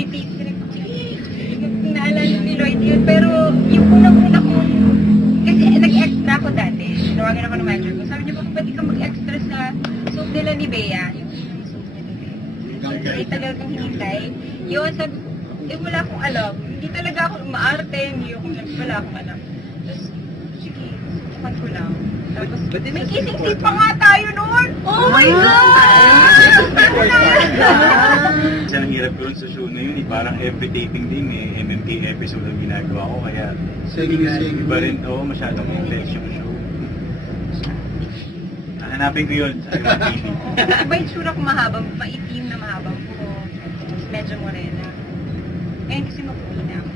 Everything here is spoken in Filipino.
Lloyd, naalala ni Lloyd yun, pero yung unang-una ko, kasi nag-extra ko dati, nawagan ako ng manager ko, sabi niya, bakit pwede ka mag-extra sa soup nila ni Bea, yung soup nila ni Bea. Ay talagang hintay. Yun, sabi, wala akong alam. Hindi talaga ako maarte, wala akong alam. Tapos, sige, subukan ko lang. Tapos, may kissing scene pa nga tayo noon! Oh my God! Kasi ang hirap ko sa show na yun, parang every taping din MMK episode ang ginagawa ko, kaya iba rin, masyadong complex yung show. Hanapin ko yun sa TV. Iba yung tsura ko mahabang, maitim na mahabang ko. Medyo morena. Ngayon kasi mapuwi na ako.